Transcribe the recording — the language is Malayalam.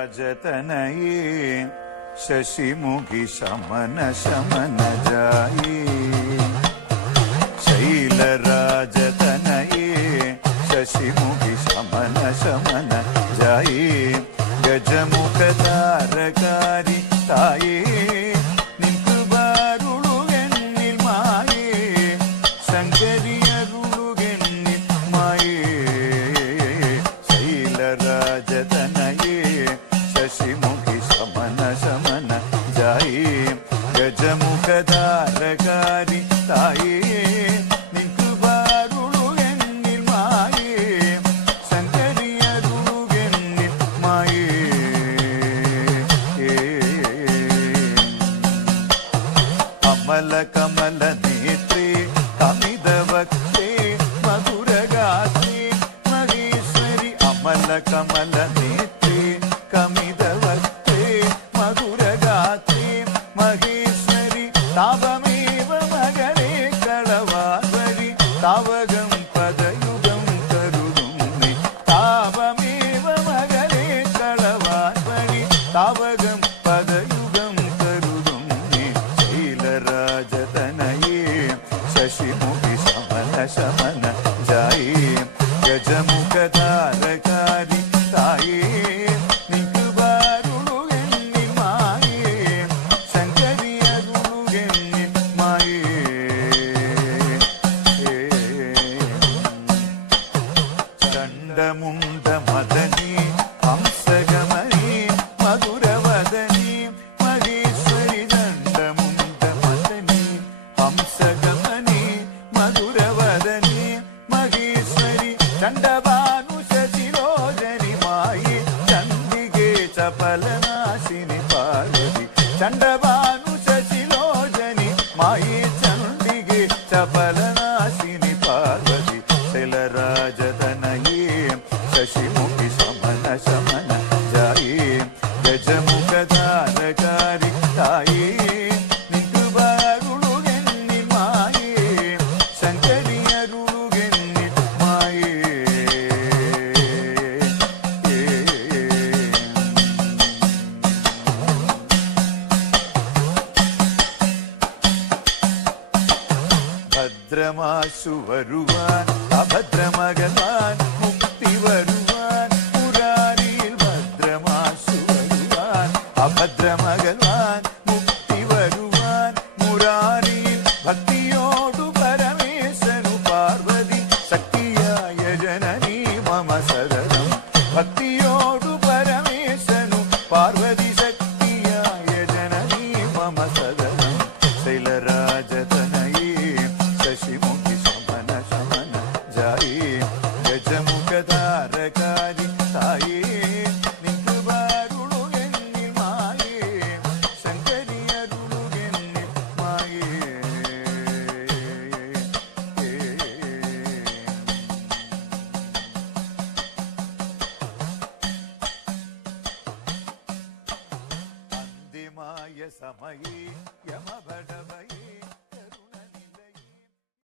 ശൈലരാജതനയേ ശശിമുഖി ശമന ശമന ജായേ ശൈലരാജതനയേ ശശിമുഖി ശമന ശമന ജായേ ഗജമുഖതാരകാരി തായേ നിൻകൃപാരുളുകെന്നിൽ മായേ ശങ്കരിയരുളുകെന്നിൽ മായേ ശൈലരാജതനയേ ശശിമുഖി ശമന ശമന ജായേ ഗജമുഖതാരകാരി തായേ നിൻകൃപാരുളുകെന്നിൽ മായേ ശങ്കരിയരുളുകെന്നിൽ മായേ അമല കമല നേത്രേ കമിതവക്തേ മധുരഗാത്രേ മഹേശ്വരി അമല കമല നേത്രേ കമിതവക്തേ മധുരഗാത്രേ മഹേശ്വരി താവമേവ മകളേ കളവാവരി താവകം പദയുഗം കരുതുന്നി താവമേവ മകളേ കളവാവരി താവകം പദയുഗം കരുതുന്നി ശൈലരാജതനയേ ശശിമുഖി ശമന ശമന ജായേ ഗജമുഖതാരകാരി തായേ നിൻകൃപാരുളുകെന്നിൽ മായേ ശങ്കരിയരുളുകെന്നിൽ മായേ ചണ്ഡമുണ്ട മദനീ ഹംസഗമനീ മധുരവദനീ മഹേശ്വരി ചണ്ഡമുണ്ട മദനീ ഹംസഗമനീ മധുരവദനീ മഹേശ്വരി ചണ്ഡഭാനുശിലോചനി മായേ ചണ്ഡികേ ചപലനാശിനി പാർവതി ചണ്ഡഭാനുശിലോചനി മായേ ചണ്ഡികേ ചപലനാശിനി പാർവതി ശൈലരാജതനയേ ശശിമുഖി ശമന ശമന ജായേ ഗജമുഖതാരകാരി തായേ നിൻകൃപാരുളുകെന്നിൽ മായേ ശങ്കരിയരുളുകെന്നിൽ മായേ ഭദ്രമാശു വരുവാൻ അഭദ്രമകലാൻ മുക്തി വരുവാൻ മുരാരിയിൽ ഭദ്രമാശു വരുവാൻ അഭദ്രമകലാൻ മുക്തി വരുവാൻ മുരാരിയിൽ ഭക്തിയോടു പരമേശനു പാർവതി ശക്തിയായ ജനനീ മമ സദനം ഭക്തിയോടു പരമേശനു പാർവതി ശക്തിയായ ജനനീ മമ സദനം ശൈലരാജതനയേ ശശിമുഖി ശമന ശമന ജായേ ഗജമുഖതാരകാരി തായേ നിൻകൃപാരുളുകെന്നിൽ മായേ ശങ്കരിയരുളുകെന്നിൽ മായേ അന്തിമായ സമയേ യമഭടവയേ